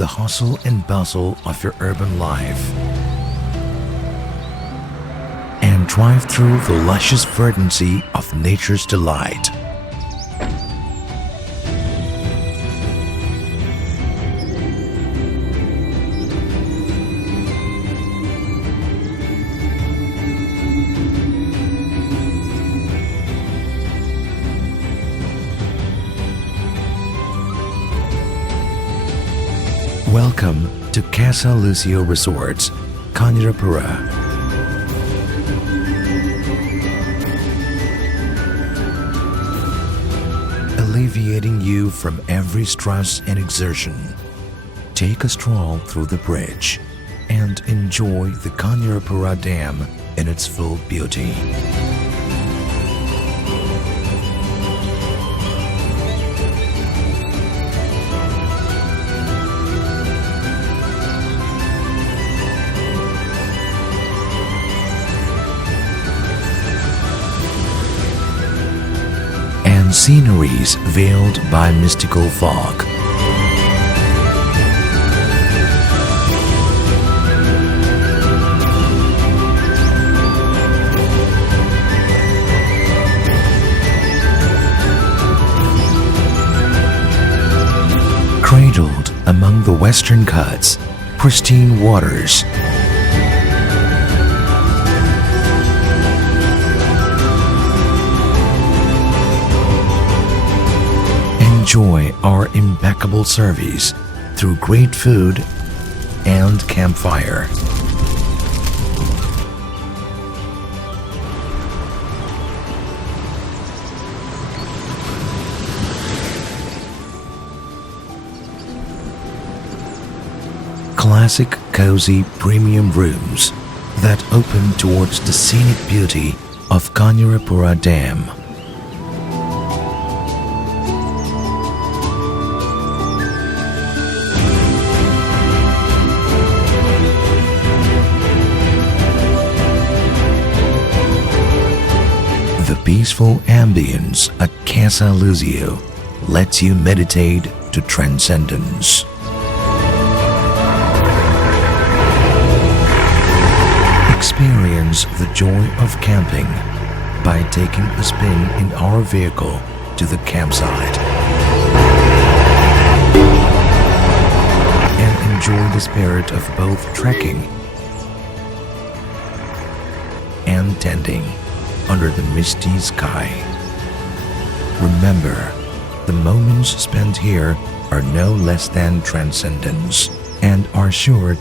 the hustle and bustle of your urban life and drive through the luscious verdancy of nature's delight. Welcome to Casa Lucio Resorts, Canyarapura. Alleviating you from every stress and exertion. Take a stroll through the bridge and enjoy the Canyarapura Dam in its full beauty. And sceneries veiled by mystical fog. Cradled among the Western Ghats, pristine waters, enjoy our impeccable service through great food and campfire. Classic, cozy, premium rooms that open towards the scenic beauty of Canyarapura Dam. The peaceful ambience at Casa Lucio lets you meditate to transcendence. Experience the joy of camping by taking a spin in our vehicle to the campsite and enjoy the spirit of both trekking and tenting under the misty sky. Remember, the moments spent here are no less than transcendence and are sure